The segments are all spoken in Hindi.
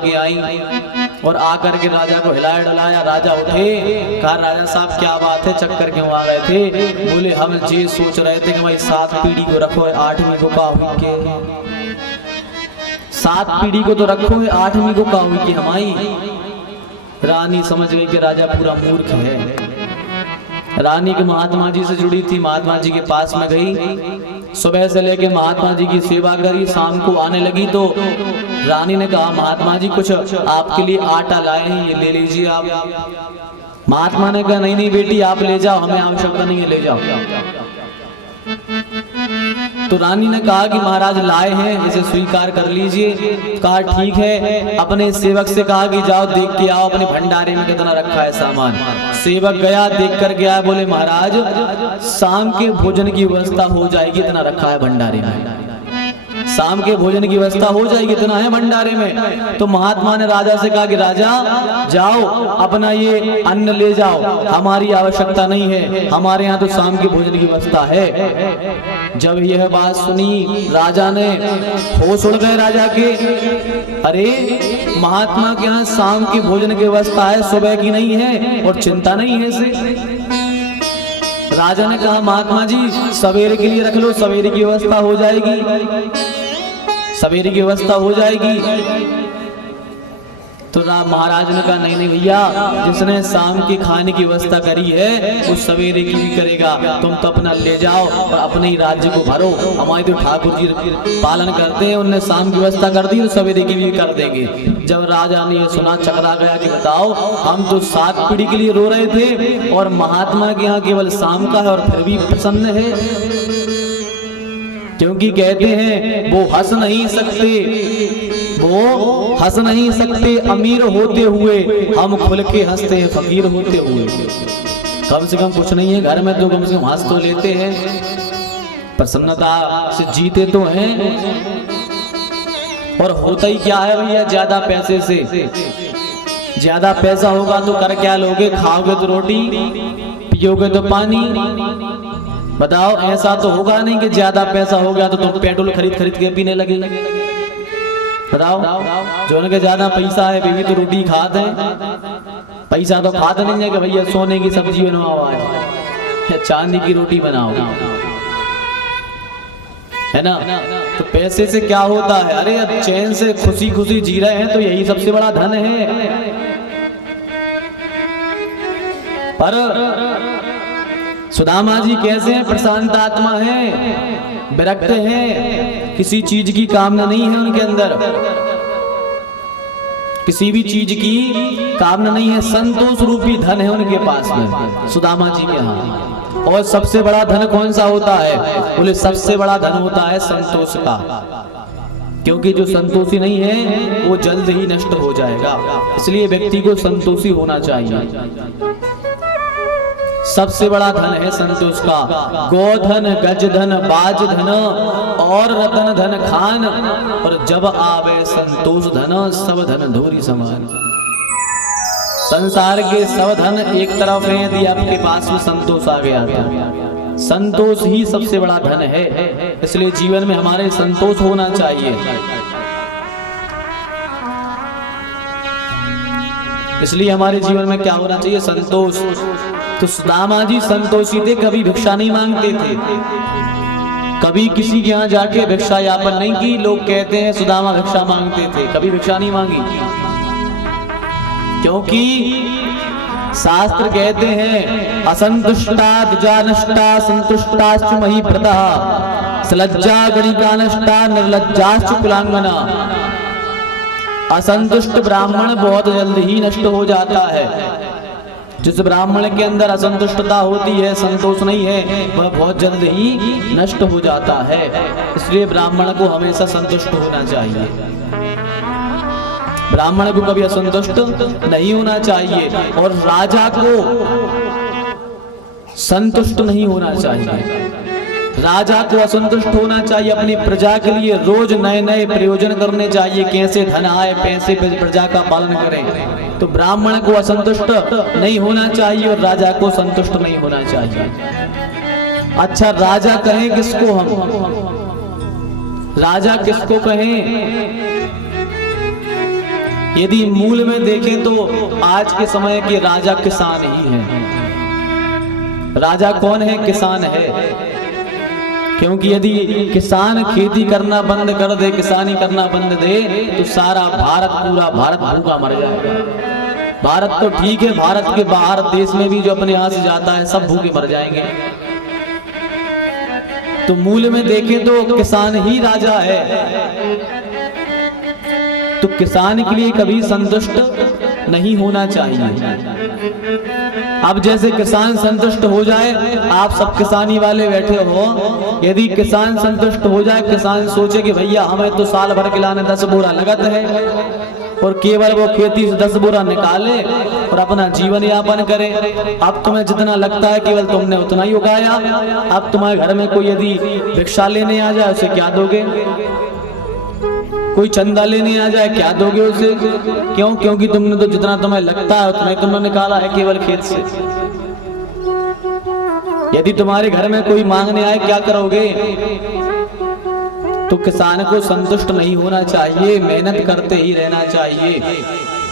के आई और आकर के राजा को हिलाया डलाया। राजा उठे, कहा राजा साहब क्या बात है, चक्कर क्यों आ गए थे? बोले हम जी सोच रहे थे कि भाई 7 पीढ़ी को रखो, 8वीं को का हुई के 7 पीढ़ी को तो रखो, 8वीं को का हुई की हमारी। रानी समझ गई कि राजा पूरा मूर्ख है। रानी के महात्मा जी से जुड़ी थी, महात्मा जी के पास में गई, सुबह से लेके महात्मा जी की सेवा करी, शाम को आने लगी तो रानी ने कहा महात्मा जी कुछ आपके लिए आटा लाए हैं, ये ले लीजिए आप। महात्मा ने कहा नहीं नहीं बेटी आप ले जाओ, हमें आवश्यकता नहीं है, ले जाओ। तो रानी ने कहा कि महाराज लाए हैं, इसे स्वीकार कर लीजिए। कहा ठीक है। अपने सेवक से कहा कि जाओ देख के आओ अपने भंडारे में कितना रखा है सामान। सेवक गया, देख कर गया, बोले महाराज शाम के भोजन की व्यवस्था हो जाएगी, इतना रखा है भंडारे में, शाम के भोजन की व्यवस्था हो जाएगी, इतना है भंडारे में। तो महात्मा ने राजा से कहा कि राजा जाओ अपना ये अन्न ले जाओ, हमारी आवश्यकता नहीं है, हमारे यहाँ तो शाम के भोजन की व्यवस्था है। जब यह बात सुनी राजा ने होश उड़ गए राजा के, अरे महात्मा के यहाँ शाम के भोजन की व्यवस्था है, सुबह की नहीं है और चिंता नहीं है इसे। राजा ने कहा महात्मा जी सवेरे के लिए रख लो, सवेरे की व्यवस्था हो जाएगी, सवेरे की व्यवस्था हो जाएगी। तो महाराज ने कहा नहीं नहीं भैया, जिसने शाम के खाने की व्यवस्था करी है वो सवेरे की भी करेगा, तुम तो अपना ले जाओ और अपने ही राज्य को भरो। हमारे तो ठाकुर जी पालन करते हैं, उन्होंने शाम की व्यवस्था कर दी तो सवेरे की भी कर देंगे। जब राजा ने ये सुना चकरा गया कि बताओ हम तो 7 पीढ़ी के लिए रो रहे थे और महात्मा के यहाँ केवल शाम का है और फिर भी प्रसन्न है। क्योंकि कहते हैं वो हंस नहीं सकते अमीर होते हुए, हम खुल के हंसते हैं फकीर होते हुए। कम से कम कुछ नहीं है घर में तो कम से कम हंस तो लेते हैं, प्रसन्नता से जीते तो हैं। और होता ही क्या है भैया, ज्यादा पैसे से, ज्यादा पैसा होगा तो कर क्या लोगे, खाओगे तो रोटी, पियोगे तो पानी। बताओ ऐसा तो होगा नहीं कि ज्यादा पैसा हो गया तो तुम पेट्रोल खरीद के पीने लगे। बताओ जो उनके ज्यादा पैसा है बीवी तो रोटी खाते हैं, पैसा तो खाते नहीं है कि भैया सोने की सब्जी बनाओ आज या चांदी की रोटी बनाओ, है ना। तो पैसे से क्या होता है, अरे अब चैन से खुशी खुशी जी रहे हैं तो यही सबसे बड़ा धन है। पर सुदामा जी कैसे हैं, प्रशांत आत्मा हैं, विरक्त हैं, किसी चीज की कामना नहीं है उनके अंदर, किसी भी चीज की कामना नहीं है, संतोष रूपी धन है उनके पास में सुदामा जी के यहाँ। और सबसे बड़ा धन कौन सा होता है, बोले सबसे बड़ा धन होता है संतोष का, क्योंकि जो संतोषी नहीं है वो जल्द ही नष्ट हो जाएगा। इसलिए व्यक्ति को संतोषी होना चाहिए। सबसे बड़ा धन है संतोष का, गोधन गजधन बाजधन और रतन धन खान, और जब आवे संतोष धन सब धन धूरी समान। संसार के सब धन एक तरफ है, यदि आपके पास में संतोष आ गया तो संतोष ही सबसे बड़ा धन है। इसलिए जीवन में हमारे संतोष होना चाहिए। इसलिए हमारे जीवन में क्या होना चाहिए, संतोष। तो सुदामा जी संतोषी थे, कभी भिक्षा नहीं मांगते थे, कभी किसी के यहाँ जाके भिक्षा यापन नहीं की। लोग कहते हैं सुदामा भिक्षा मांगते थे, कभी भिक्षा नहीं मांगी, क्योंकि शास्त्र कहते हैं असंतुष्टा द्विजानष्टा संतुष्टाश्च मही प्रता सलज्जा गणिका नष्टा निर्लज्जाश्च कुलांगना। असंतुष्ट ब्राह्मण बहुत जल्द ही नष्ट हो जाता है। जिस ब्राह्मण के अंदर असंतुष्टता होती है, संतोष नहीं है, वह बहुत जल्द ही नष्ट हो जाता है। इसलिए ब्राह्मण को हमेशा संतुष्ट होना चाहिए, ब्राह्मण को कभी असंतुष्ट नहीं होना चाहिए। और राजा को संतुष्ट नहीं होना चाहिए, राजा को असंतुष्ट होना चाहिए। अपनी प्रजा के लिए रोज नए नए प्रयोजन करने चाहिए, कैसे धन आए, पैसे पे प्रजा का पालन करें। तो ब्राह्मण को असंतुष्ट नहीं होना चाहिए और राजा को संतुष्ट नहीं होना चाहिए। अच्छा राजा कहें किसको, हम राजा किसको कहें, यदि मूल में देखें तो आज के समय के राजा किसान ही हैं। राजा कौन है? किसान है। क्योंकि यदि किसान खेती करना बंद कर दे, किसानी करना बंद दे, तो सारा भारत, पूरा भारत भूखा मर जाएगा। भारत तो ठीक है, भारत के बाहर देश में भी जो अपने यहाँ से जाता है सब भूखे मर जाएंगे। तो मूल में देखें तो किसान ही राजा है। तो किसान के लिए कभी संतुष्ट नहीं होना चाहिए। अब जैसे किसान संतुष्ट हो जाए, आप सब किसानी वाले बैठे हो, यदि किसान संतुष्ट हो जाए, किसान सोचे कि भैया हमें तो साल भर के लाने 10 बोरा लगत है, और केवल वो खेती से 10 बोरा निकाले और अपना जीवन यापन करे। अब तुम्हें जितना लगता है केवल तुमने उतना ही उगाया। अब तुम्हारे घर में कोई यदि भिक्षा लेने आ जाए, उसे क्या दोगे? कोई चंदा लेने आ जाए, क्या दोगे उसे? क्यों? क्योंकि तुमने तो जितना तुम्हें लगता है उतना ही तुमने निकाला है केवल खेत से। यदि तुम्हारे घर में कोई मांगने आए, क्या करोगे? तो किसान को संतुष्ट नहीं होना चाहिए, मेहनत करते ही रहना चाहिए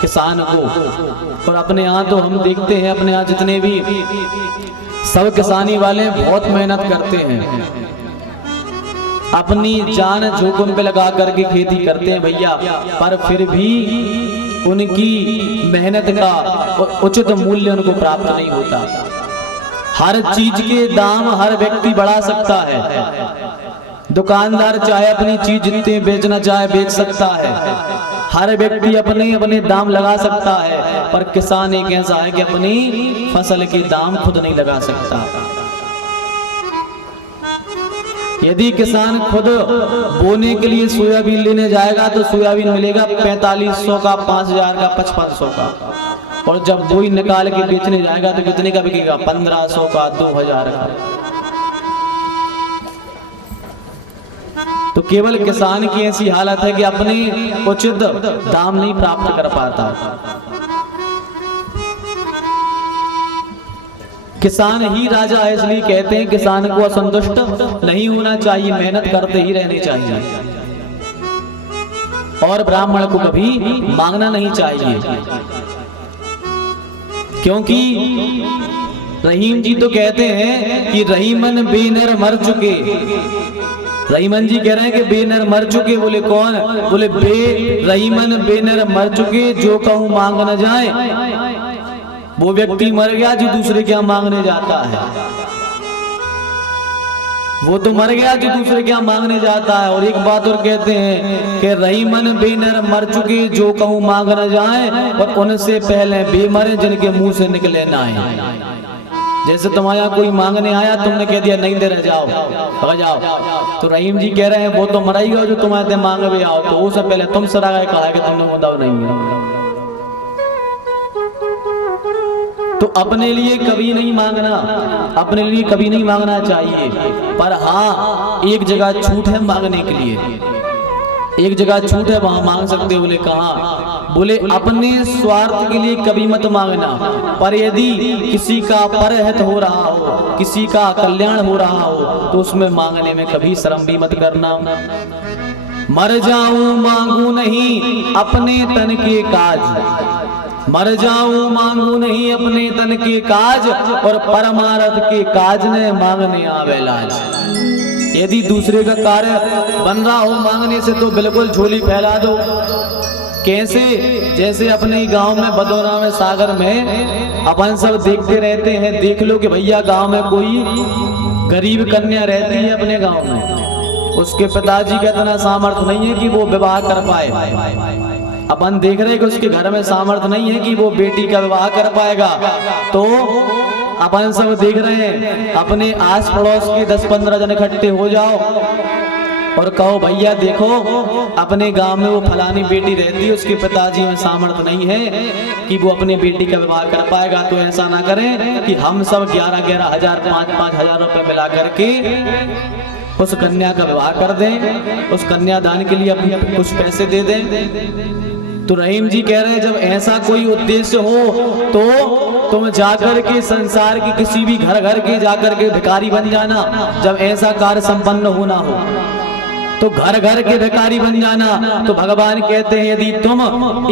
किसान को। और अपने यहाँ तो हम देखते हैं, अपने यहाँ जितने भी सब किसानी वाले बहुत मेहनत करते हैं, अपनी जान जोखिम पे लगा करके खेती करते हैं भैया, पर फिर भी उनकी मेहनत का उचित मूल्य उनको प्राप्त नहीं होता। हर चीज के दाम हर व्यक्ति बढ़ा सकता है। दुकानदार चाहे अपनी चीज जितने बेचना चाहे बेच सकता है, हर व्यक्ति अपने अपने दाम लगा सकता है, पर किसान एक ऐसा है कि अपनी फसल के दाम खुद नहीं लगा सकता। यदि किसान खुद बोने के लिए सोयाबीन लेने जाएगा तो सोयाबीन मिलेगा 4500 का, 5000 का, 5500 का, और जब बोई निकाल के बेचने जाएगा तो कितने का बिकेगा? 1500 का, 2000 का। तो केवल किसान की ऐसी हालत है कि अपने उचित दाम नहीं प्राप्त कर पाता। किसान ही राजा है, इसलिए कहते हैं किसान को असंतुष्ट नहीं होना चाहिए, मेहनत करते ही रहनी चाहिए। और ब्राह्मण को कभी मांगना नहीं चाहिए, क्योंकि रहीम जी तो कहते हैं कि रहीमन बेनर मर चुके। रहीमन जी कह रहे हैं कि बेनर मर चुके। बोले कौन? बोले रहीमन बेनर मर चुके, जो कहूं मांग न जाए। वो व्यक्ति मर गया जो दूसरे क्या मांगने जाता है, वो तो मर गया जो दूसरे क्या मांगने जाता है। और एक बात और कहते हैं कि रहीमन बेनर मर चुके, जो कहूं मांग न जाए, और उनसे पहले बेमरे जिनके मुंह से निकले ना आए। जैसे तुम्हारे यहाँ कोई मांगने आया, तुमने कह दिया नहीं दे रहे, जाओ भग जाओ, तो रहीम जी कह रहे हैं वो तो मरा ही हो जो तुम्हारे मांग भी आओ, तो उससे पहले तुम सरा कहा कि तुमने मुद्दा नहीं है। तो अपने लिए कभी नहीं मांगना, अपने लिए कभी नहीं मांगना चाहिए। पर हाँ, एक जगह छूट है मांगने के लिए, एक जगह छूट है, वहां मांग सकते हो। बोले कहाँ? बोले अपने स्वार्थ के लिए कभी मत मांगना, पर यदि किसी का परहित हो रहा हो, किसी का कल्याण हो रहा हो, तो उसमें मांगने में कभी शर्म भी मत करना। मर जाऊं मांगू नहीं अपने तन के काज, मर जाऊं मांगू नहीं अपने तन के काज, और परमार्थ के काज ने मांगने आवे लाज। यदि दूसरे का कार्य बन रहा हो मांगने से, तो बिल्कुल झोली फैला दो। कैसे? जैसे अपने ही गांव में, बदौरा में, सागर में अपन सब देखते रहते हैं। देख लो कि भैया गांव में कोई गरीब कन्या रहती है अपने गांव में, उसके पिताजी का इतना सामर्थ्य नहीं है कि वो विवाह कर पाए। अपन देख रहे हैं कि उसके घर में सामर्थ्य नहीं है कि वो बेटी का विवाह कर पाएगा, तो अपन सब देख रहे हैं, अपने आस पड़ोस के 10-15 जन इकट्ठे हो जाओ और कहो भैया देखो अपने गांव में वो फलानी बेटी रहती है, उसके पिताजी में सामर्थ्य नहीं है कि वो अपनी बेटी का विवाह कर पाएगा। तो ऐसा ना करें कि हम सब 11-11 हजार 5-5 हजार रुपए मिला करके उस कन्या का विवाह कर दें, उस कन्यादान के लिए अपने कुछ पैसे दे दें। तो रहीम जी कह रहे हैं जब ऐसा कोई उद्देश्य हो तो तुम जाकर के संसार के किसी भी घर घर के जाकर के भिखारी बन जाना, जब ऐसा कार्य संपन्न होना हो। तो घर घर के भिखारी बन जाना। तो भगवान कहते हैं यदि तुम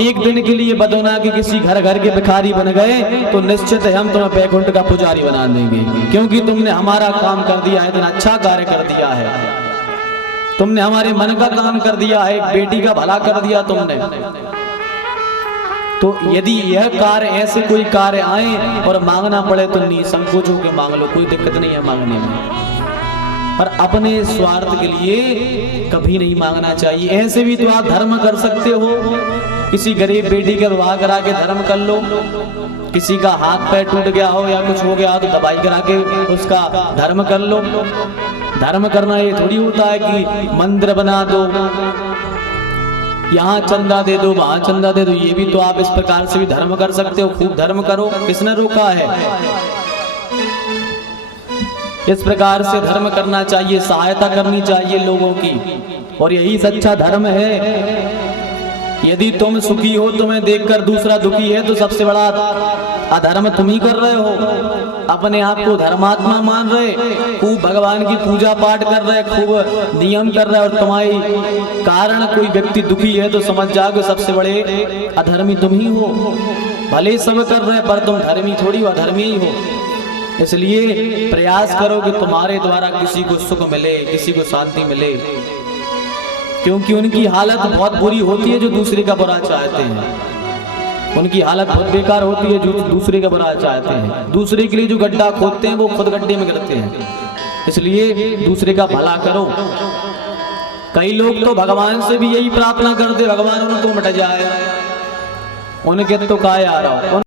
एक दिन के लिए बदौना के किसी घर घर के भिखारी बन गए तो निश्चित है हम तुम्हें बैकुंठ का पुजारी बना देंगे, क्योंकि तुमने हमारा काम कर दिया है, इतना अच्छा कार्य कर दिया है, तुमने हमारे मन का काम कर दिया है, एक बेटी का भला कर दिया तुमने। तो यदि यह कार्य ऐसे कोई कार्य आए और मांगना पड़े तो निसंकोच होकर मांग लो, कोई दिक्कत नहीं है मांगने में, पर अपने स्वार्थ के लिए कभी नहीं मांगना चाहिए। ऐसे भी तो आप धर्म कर सकते हो, किसी गरीब बेटी का विवाह करा के धर्म कर लो, किसी का हाथ पैर टूट गया हो या कुछ हो गया हो तो दवाई करा के उसका धर्म कर लो। धर्म करना ये थोड़ी होता है कि मंदिर बना दो, यहाँ चंदा दे दो, वहां चंदा दे दो। ये भी तो आप इस प्रकार से भी धर्म कर सकते हो, खूब धर्म करो, किसने रोका है? इस प्रकार से धर्म करना चाहिए, सहायता करनी चाहिए लोगों की, और यही सच्चा धर्म है। यदि तुम सुखी हो, तुम्हें देखकर दूसरा दुखी है, तो सबसे बड़ा अधर्म तुम ही कर रहे हो। अपने आप को धर्मात्मा मान रहे, खूब भगवान की पूजा पाठ कर रहे, खूब नियम कर रहे, और तुम्हारी कारण कोई व्यक्ति दुखी है तो समझ जाओगे सबसे बड़े अधर्मी तुम ही हो। भले सब कर रहे पर तुम धर्मी थोड़ी हो, अधर्मी ही हो। इसलिए प्रयास करो कि तुम्हारे द्वारा किसी को सुख मिले, किसी को शांति मिले, क्योंकि उनकी हालत बहुत बुरी होती है जो दूसरे का बुरा चाहते हैं। उनकी हालत बहुत बेकार होती है जो दूसरे का बुरा चाहते हैं। दूसरे के लिए जो गड्ढा खोदते हैं वो खुद गड्ढे में गिरते हैं। इसलिए दूसरे का भला करो। कई लोग तो भगवान से भी यही प्रार्थना करते, भगवान उनको मिट जाए, उनके तो काय आ रहा हो।